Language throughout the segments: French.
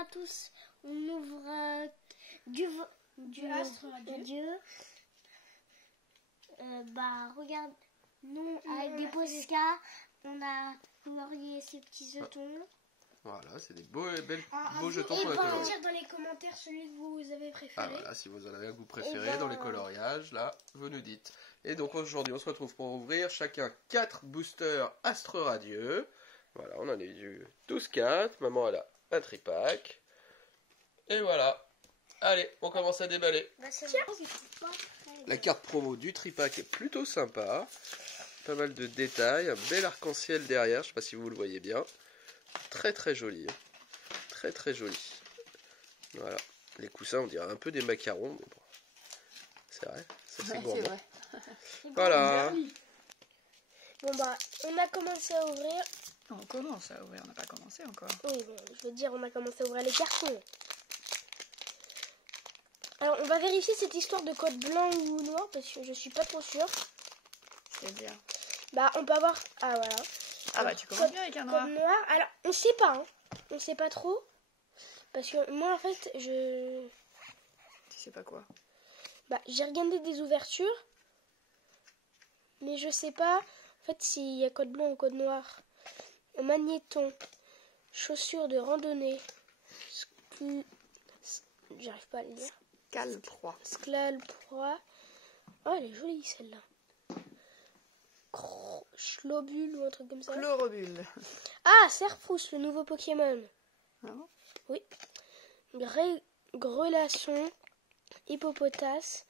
à tous. On ouvre du Astre Radio. Regarde, nous avec des Posca, on a colorié ces petits jetons. Voilà, c'est des beaux jetons Et qu'on a vous coloriés. pouvez dire dans les commentaires celui que vous avez préféré. Ah voilà, si vous en avez un que vous préférez dans les coloriages, là, vous nous dites. Et donc aujourd'hui, on se retrouve pour ouvrir chacun 4 boosters Astre Radieux. Voilà, on en a eu tous 4. Maman, elle a un tripack. Et voilà. Allez, on commence à déballer. La carte promo du tripack est plutôt sympa. Pas mal de détails, un bel arc-en-ciel derrière, je sais pas si vous le voyez bien. Très très joli. Très très joli. Voilà. Les coussins, on dirait un peu des macarons, mais bon. C'est vrai, ça c'est gourmand. Voilà. Bon on a commencé à ouvrir. On commence à ouvrir, on n'a pas commencé encore. Oui, bon, je veux dire, on a commencé à ouvrir les cartons. Alors, on va vérifier cette histoire de code blanc ou noir parce que je suis pas trop sûre. C'est-à-dire On peut avoir. Ah, voilà. Ah, bah, tu commences bien avec un noir. Code noir. Alors, on sait pas, hein. On sait pas trop. Parce que moi, en fait, Tu sais pas quoi? j'ai regardé des ouvertures. Mais je sais pas, en fait, s'il y a code blanc ou code noir. Magnéton. Chaussures de randonnée. J'arrive pas à le lire. Scalproie. Scalproie. Oh, elle est jolie celle-là. Schlobule ou un truc comme ça. Chlorobule. Ah, Serfrousse, le nouveau Pokémon. Ah bon? Oui. Grelasson, Hippopotas,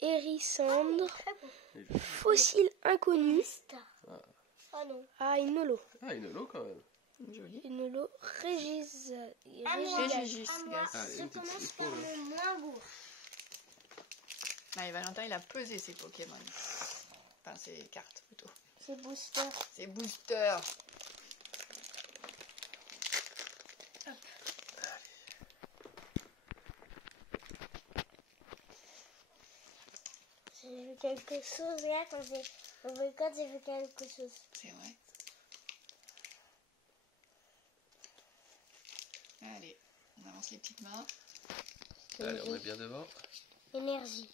Hérissandre, Fossile inconnu. Oh non. Ah, Inolo. Ah, une holo quand même. Joli. Inolo, Régis. Régis. Je commence par le moins beau. Et Valentin, il a pesé ses Pokémon. Enfin, ses cartes plutôt. C'est booster. Ses boosters. J'ai vu quelque chose là quand j'ai ouvert le code, j'ai vu quelque chose. C'est vrai. Allez, on avance les petites mains. Allez, on est bien devant. Énergie.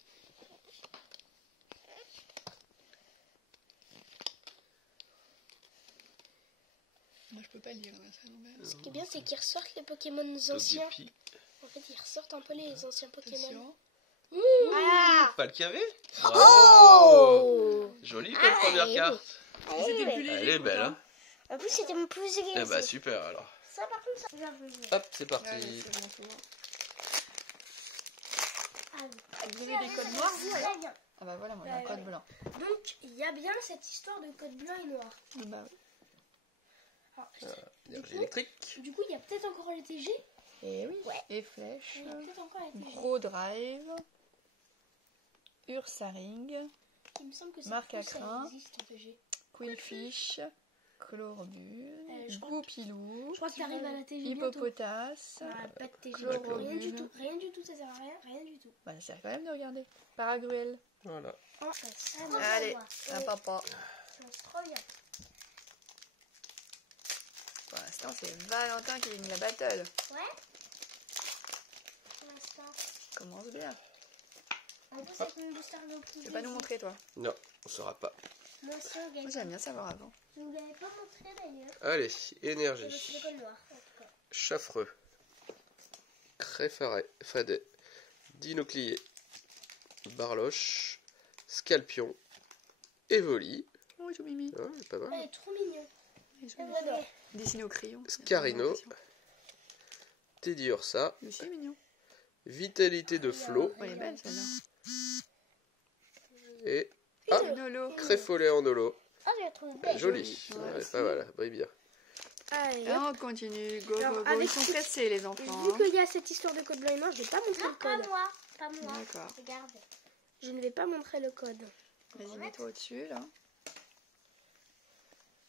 Moi, je peux pas le lire là, ça l'envers. Ce qui est bien, c'est qu'ils ressortent les Pokémon anciens. Togepi. En fait, ils ressortent un peu les anciens Pokémon. Attention. Ah Pas le cavé. Oh Jolie comme première carte. C'était plus léger. Elle est belle, hein. En plus, c'était mon plus Eh égalisé. bah super alors. Ça, par contre, ça va venir. Hop, c'est parti. Allez, c'est bon, c'est bon. Vous avez des codes noirs, vous, alors? Très bien. Ah bah voilà, moi j'ai un code blanc. Donc, il y a bien cette histoire de code blanc et noir. Bah oui. Alors, Énergie électrique. du coup, il y a peut-être encore les TG. Et oui. Ouais. Et flèche. Il y a peut-être encore les TG. Gros drive. Ursaring. Il me semble que ça Marque à crin. existe en TG. Quillfish. Chlorobule. je crois Goupilou. Je crois que tu arrives à la TG bientôt. Hippopotas. Ah, pas de TG. Chlorobule. Rien du tout. Rien du tout, ça sert à rien. Rien du tout. Bah, ça sert quand même de regarder. Paragruel. Voilà. Oh, Allez, un papa. c'est trop bien. Pour l'instant, c'est Valentin qui gagne la battle. Ouais. Pour l'instant. Commence bien. En plus, avec une booster de Tu veux pas nous montrer, toi? Non, on saura pas. Moi aussi, on gagne. Moi, j'aime bien savoir avant. Je ne vous l'avais pas montré d'ailleurs. Allez, C'est énergie. le code noir, en tout cas. Chaffreux. Fadet. Dinoclier. Barloche. Scalpion. Evoli. Oh, tout mimi. Ouais, pas Elle mal. est trop mignon. J'adore. Dessiné au crayon. Scarino. Teddy Ursa. Lui aussi, mignon. Vitalité de Flo. Oh, elle est belle, celle-là. Et Nolo. Créfolet en holo. Ah, je la trouve belle. Joli. Ouais, Ouais, pas mal, brille bien. Allez, Et on continue. Go, Alors, go, go. avec Ils sont ce- pressés, les enfants. vu qu'il y a cette histoire de code blanc et noir, je vais pas montrer Non, le pas code. moi. Pas moi. D'accord. Regardez. Je ne vais pas montrer le code. Vas-y, mets-toi au-dessus, là.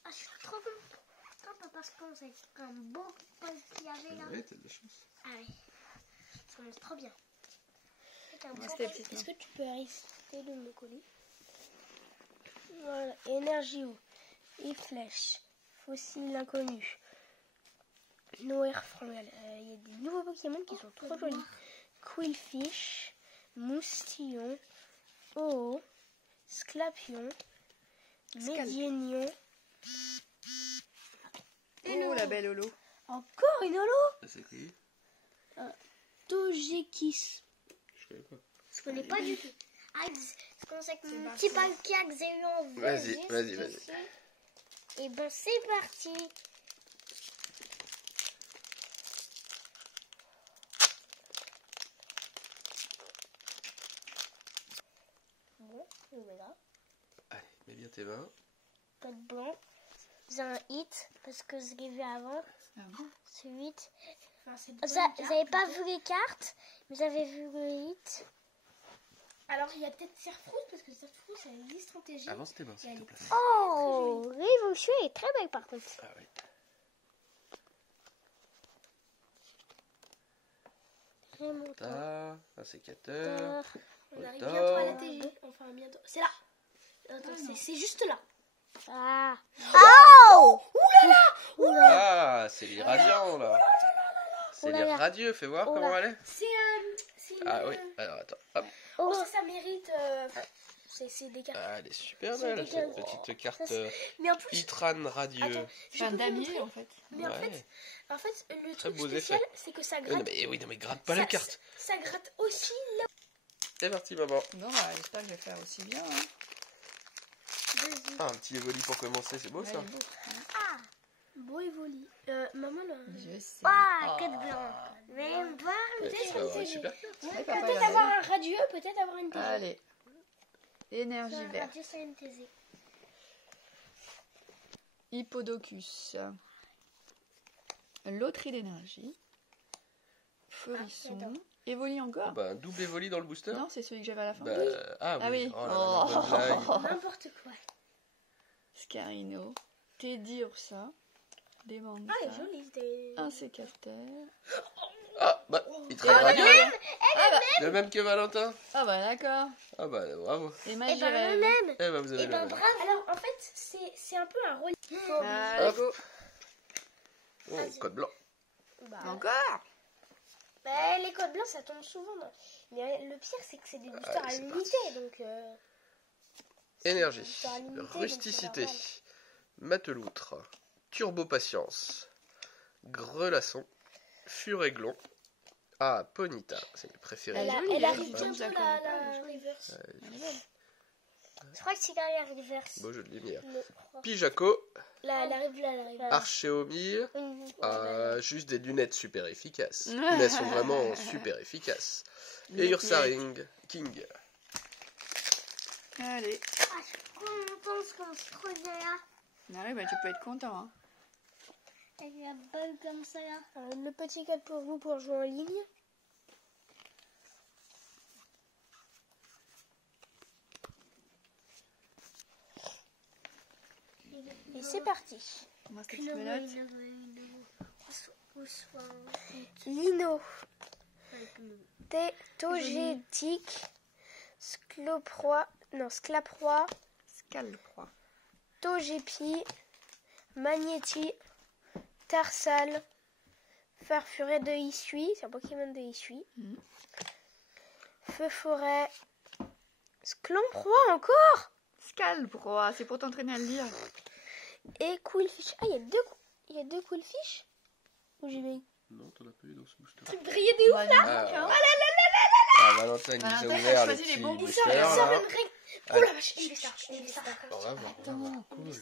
Ah, je suis trop contente parce qu'on sait un beau code qu'il y avait là. Ouais, t'as de la chance. Ah oui. Ça commence trop bien. C'est un beau C'était code. petite Est-ce main. que tu peux arrêter de me coller? Voilà, énergie ou et flèche, fossile inconnu, No Air France. Il y a des nouveaux Pokémon qui sont trop jolis. Quillfish, Moustillon, Oh, Sclapion, Médiénion. Oh, la belle Holo. Encore une holo. C'est qui? Togekiss. Je connais pas. Je connais pas du tout. Ah, c'est comme ça que mon petit paquet que j'ai eu en Vas-y. Et ben c'est parti. Bon, voilà. Allez, mets bien tes mains. Pas de blanc. J'ai un hit parce que je l'ai vu avant. Ah bon? Ce hit. Enfin, c'est J'avais pas vu les cartes, mais j'avais vu le hit. Alors, il y a peut-être Serfrousse, parce que Serfrousse, elle existe en TG. Avance tes mains, s'il te plaît. Oh, l'évolution est très belle par contre. Ah oui. Un sécateur. On arrive Motor. bientôt à la TG. Enfin, bientôt. C'est là. Attends, c'est juste là. Ah. Oh! Ah, c'est les radiants là. C'est Oh là les là. radieux, fais voir Oh comment là. elle est. C'est une... Ah oui, alors attends. Hop. Oh, ça mérite... c'est des cartes. Ah, elle est super C'est belle des cette cartes. petite carte Mais en plus... Itran radieux. Attends, C'est un peux vous damier montrer en fait. Mais Ouais. en fait, le Très truc beaux spécial, effets. c'est que ça Non gratte. mais oui, non mais gratte pas la carte. Ça gratte aussi là. C'est parti maman. Bon, bah, j'espère que je vais faire aussi bien. Hein. Ah, un petit Evoli pour commencer, c'est beau Ouais, ça. il est beau. Beau Evoli. Maman, là... Je sais. Ah, code blanc. Même voir le Ouais, tu vas avoir une super carte. Ouais, papa, Peut-être il a avoir raison. un radieux, peut-être avoir une TG. Allez. Énergie verte. radio sur NTZ. Hippodocus. Loterie d'énergie. Feurisson. j'adore. Évoli encore? Bah, un double Evoli dans le booster. Non, c'est celui que j'avais à la fin. Bah, ah oui. Ah oui. Oh là là, la bonne blague. N'importe quoi. Scarino. Teddy Ursa. Demanda. Ah, elle est jolie. Un sécateur. Ah, bah, il traîne radieux. Ah bah, Le même que Valentin. ah bah d'accord. Ah bah, bravo. Et Et magie ben le rêve. même. Eh bah, vous avez Et le ben même. bravo. Alors, en fait, c'est un peu un rôle. Allez, go. Oh, code blanc. Encore. Bah, les codes blancs, ça tombe souvent. Mais le pire, c'est que c'est des boosters à c'est l'unité. Donc, Énergie. Boosters à l'unité, donc c'est Rusticité. normal. Mateloutre. Turbo patience. Grelasson. Furéglon. Ah, Ponita. C'est mes préférés. Elle est jolie, Elle elle arrive est bientôt, jolie, je la connais pas, la reverse. Elle est belle. Je crois que c'est derrière reverse. Beau jeu de lumière. Le- Pijaco. Elle arrive là, elle arrive. Archéomir. Oui. Juste des lunettes super efficaces. Mais elles sont vraiment super efficaces. Et Lunettes. Ursaring King. Allez. Ah, je suis trop contente qu'on se trouve là. Allez, bah tu peux être content. Hein. Avec la balle comme ça là. Le petit code pour vous pour jouer en ligne. Et c'est parti. Comment est-ce que tu me notes? Lino. Togétique. Sclaproie. Scalproie. Togepi. Magnéti. Tarsal. Farfuret de Issui. C'est un Pokémon de Issui. Mhm. Feu forêt. Sclamproie encore. Scalproie, c'est pour t'entraîner à le lire. Et Quillfish. Ah, il y a deux Quillfish. Où j'ai mis. Non, t'en as pas eu dans ce booster. Tu brillais des ouf. Ah, Valentin, il nous a Valentin, ouvert il a les choisi les petits bons boosters. Il sort là. une règle. Oh Allez. la vache, il est star. On va voir. Cool.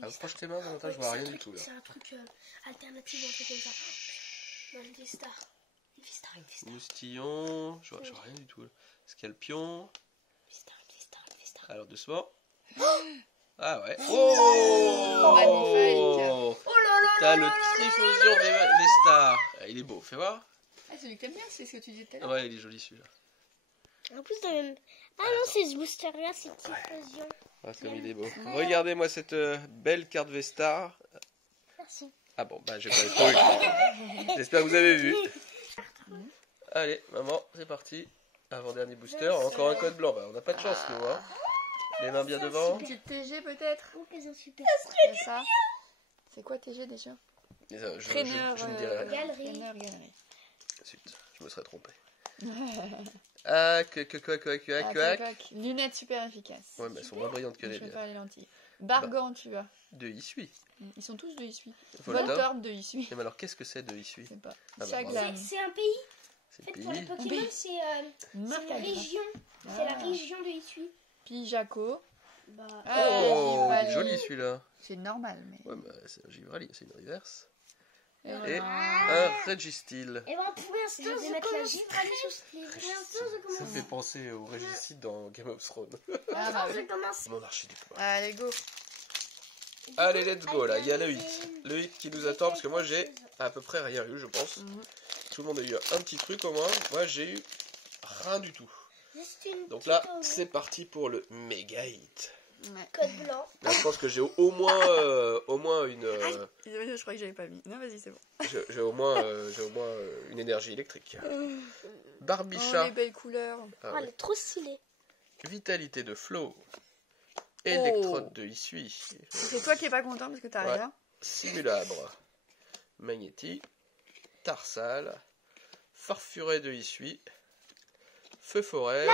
Approche tes mains, Valentin, je vois rien du tout là. C'est un truc alternatif ou un truc comme ça. Non, une V-Star. Une V-Star. Moustillon, je vois rien du tout là. Scalpion. Une V-Star. Alors doucement. Ah ouais. Oh, magnifique. Oh là là. T'as le Trifusion Vestar. Il est beau, fais voir. Ah, celui que t'aimes bien, c'est ce que tu disais tout à l'heure. Ouais, il est joli celui-là. En plus, t'as même. Ah non, c'est ce booster là, c'est Typhosion. Ah, comme il est beau. Regardez-moi cette belle carte Vestar. Merci. Ah bon, bah j'ai pas eu trop eu. J'espère que vous avez vu. Allez, maman, c'est parti. Avant-dernier booster, encore un code blanc. Bah, on n'a pas de chance, nous. Hein. Les mains bien devant. Petite TG peut-être? Oh, qu'elles sont super. C'est ça. C'est quoi TG déjà? Traîneur, je ne dirai rien. Galerie. galerie. Zut, je me serais trompé. Ah, Lunettes super efficaces. Ouais, mais elles sont moins brillantes que les Je miennes. préfère les lentilles. Gargantua. De Issui. Ils sont tous de Issui. Voltorb. Voltorb de Issui. Mais alors, qu'est-ce que c'est de Issui? Je sais pas. bah, Chaglam. C'est un pays. C'est En le fait, pour les pays. Pokémon, Oui. c'est Marque une à grain. région. C'est la région de Issui. Pijaco. Bah, Oh, il est Givrali. joli celui-là. C'est normal, mais. Ouais, bah, c'est un Givrali, c'est une reverse. Et Et voilà. un Registeel. et ben pour l'instant, Je vais je mettre la commence Givrali très- Pour l'instant, je Ça commence. fait penser au Registeel dans Game of Thrones. Ah, bah, Je oui. commence. Mon archi du pouvoir. Allez, go. Allez, let's go là, il y a le hit. Le hit qui nous attend parce que moi j'ai à peu près rien eu, je pense. Tout le monde a eu un petit truc au moins. Moi j'ai eu rien du tout. Juste une Donc petite là, orange. c'est parti pour le méga hit. Ouais. Code blanc. Là, je pense que j'ai au moins une. Désolée, je crois que j'avais pas mis. Non, vas-y, c'est bon. J'ai au moins une énergie électrique. Oh, Barbichat, les belles couleurs. ah Oh, ouais. elle est trop stylée. Vitalité de Flo, Électrode de Issui, C'est toi qui es pas content parce que t'as Ouais. rien. Simulabre, Magnéti, Tarsal, Farfuret de Issui, Feu Forêt,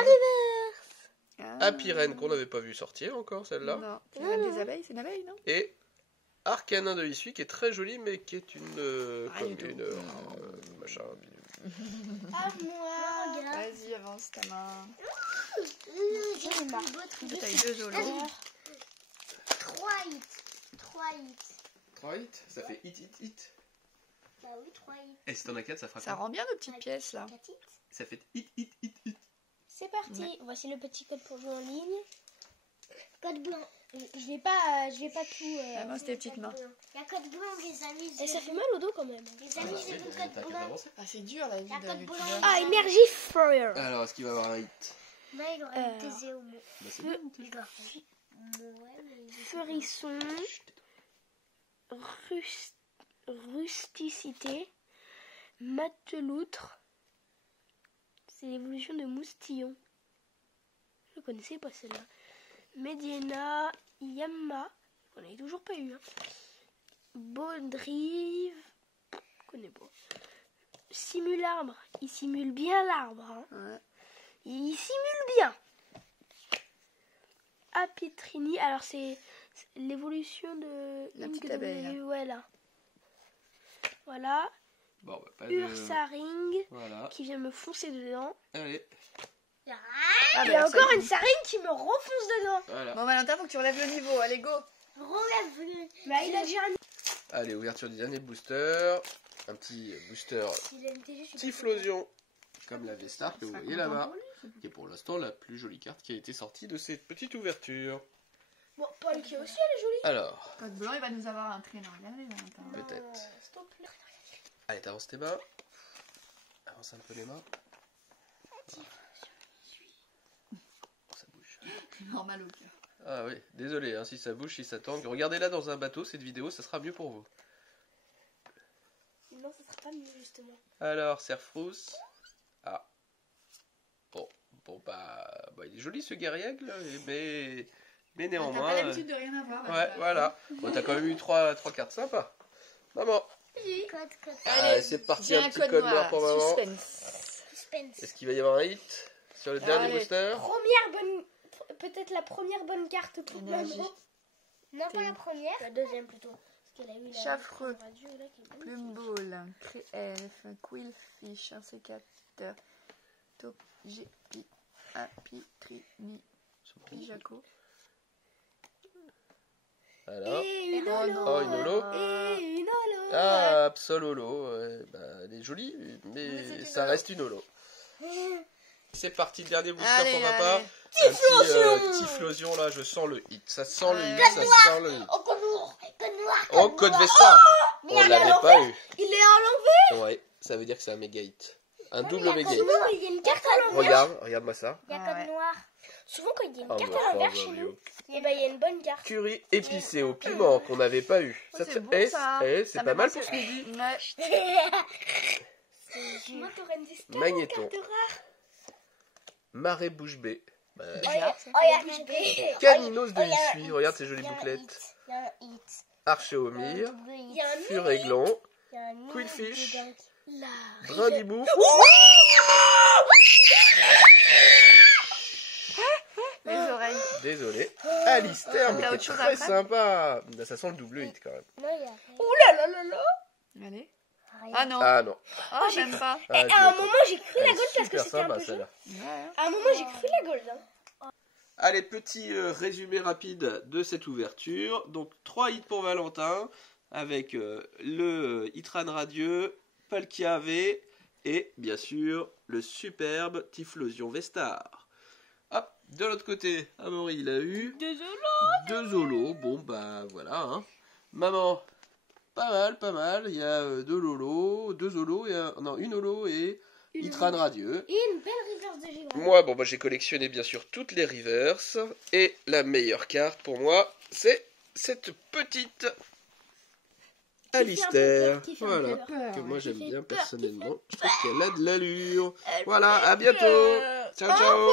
Ah. Apirène qu'on n'avait pas vu sortir encore celle-là, Non, c'est la reine des abeilles, c'est une abeille, non? et Arcanin de Issui qui est très jolie mais qui est une Rien comme du tout. une machin. Ah, moi. Regarde. Vas-y, avance ta main. J'ai une marque. T'as eu 2 jolos. 3 hits. 3 hits. 3 hits, ça fait hit. Bah oui, 3 hits. Et si t'en as 4 ça fera Ça rend bien nos petites pièces là. 4 hits. Ça fait hit. C'est parti. Voici le petit code pour jouer en ligne. Code blanc. Je vais pas tout. Avance tes petites mains. Il y a code blanc, les amis. Et ça fait mal au dos quand même. Les amis, j'ai vu code blanc. Ah, c'est dur la vie La de cote youtubeur. blanche. Ah, Energy Fire. Alors est-ce qu'il va y avoir un hit? Non, il aurait une TZ au mot. Bah, c'est bien. Il doit faire. Ouais, mais il est- Feurisson. Rusticité. Mateloutre. C'est l'évolution de Moustillon. Je ne connaissais pas celle-là. Mediena. Yamma. On n'avait toujours pas eu. Hein. Baudrive. Je connais pas. Simularbre. Il simule bien l'arbre. Hein. Ouais. Il simule bien. Apitrini. Alors c'est l'évolution de La une petite que t'avais abeille, là. eue, ouais, là. Voilà. Bon, bah, pas de... Ursaring Voilà. qui vient me foncer dedans. Allez, Ah, Il y a bah, encore ça- une saring qui me refonce dedans. voilà. Bon, Valentin, faut que tu relèves le niveau. Allez, go. Relève. Bah il a déjà un... Allez, ouverture du dernier booster. Un petit booster S'il a une TG, je suis Typhlosion, comme la V-Star que vous Sera voyez content là-bas. pour lui. Qui est pour l'instant la plus jolie carte qui a été sortie de cette petite ouverture. Bon, Paul qui aussi elle est jolie. Alors, Code blanc, il va nous avoir un traîneur. Regardez, Valentin. peut-être. S'il te plaît. Allez, t'avances tes mains. Avance un peu les mains. Ça bouge. Normal au cœur. Ah oui, désolé hein, si ça bouge, si ça tangue. Regardez-la dans un bateau, cette vidéo, ça sera mieux pour vous. Non, ça sera pas mieux justement. Alors, Serfrousse. Ah. Bon bah, il est joli ce guerriègle, mais T'as néanmoins. pas l'habitude de rien avoir. Ouais, Valentin. voilà. Bon, t'as quand même eu trois cartes sympas. Maman. Code. Allez, c'est parti, J'ai un petit code noir pour maman. Suspense. Suspense. Est-ce qu'il va y avoir un hit sur le dernier Allez. booster? Peut-être la première bonne carte tout de même. Énergie. Non, pas la première. La deuxième plutôt. Parce qu'elle a eu la Chaffreux. radio, là, qui est bonne. Plumball, Créelf, Quillfish, Insécateur, Togepi, Apitrini, Pijaco. Alors. Et une Oh holo. non. Oh, une holo. Et une holo. Ah, Absololo. Bah, elle est jolie, Mais mais c'est une ça holo. reste une holo. C'est parti, dernier booster Allez, pour papa. allez. Typhlosion, là, je sens le hit. Ça sent le Ouais. hit, ça sent le hit. Oh, code noir. Code noir. Oh, code Vesta. Mais On il y a l'avait pas eu. Il est à l'envers. Ouais, ça veut dire que c'est un méga hit. Un mais double il y a méga code hit. noir. Il y a une carte à l'envers. Regarde-moi ça. Il y a Ah code ouais. noir. Souvent quand il y a une Oh, carte my à l'envers father chez nous, you. et ben il y a une bonne carte. Curry épicé au piment qu'on n'avait pas eu. Oh, Ça c'est te- bon, eh, ça. eh, c'est Ça pas me mal fait- pour ce midi. Ouais. Moi t'aurais une des Magnéton. cartes rares. Marée bouche bée. Oh, il y a un hit. Caninos de Oh, il y a un Issui. hit. Regarde ces jolies Il y a un bouclettes. hit. Il y a un hit. Archéomir, Il y a un Furéglon, Il y a un mini Quillfish, dedans. là. Brindibou. Les oreilles. Désolé. Alistair, mais T'as qui est autre chose très après sympa. Ça sent le double hit quand même. Non, il y a rien. Oh là là là là. Allez. Rien. Ah non. Ah non. Oh, j'aime pas. Ah, À un moment, j'ai cru elle la est gold parce que super c'était un sympa peu jaune. celle-là. Ouais. À un moment, j'ai cru la gold. Hein. Allez, petit résumé rapide de cette ouverture. Donc 3 hits pour Valentin avec le Hitran Radieux, Palkia V et bien sûr le superbe Typhlosion Vestar. Hop, de l'autre côté, Amaury il a eu deux Zolos. Bon bah voilà. Hein. Maman, pas mal. Il y a deux Zolos, une Holo et Hitran Radieux. Et une belle reverse de géant. Moi, bon, bah, j'ai collectionné bien sûr toutes les reverses. Et la meilleure carte pour moi, c'est cette petite Alistair. Qui fait un Voilà. peu peur. Que moi j'aime Qui fait bien peur, personnellement. qui Je trouve qu'elle a de l'allure. Elle Voilà, fait à bientôt. peur. Ciao, ciao.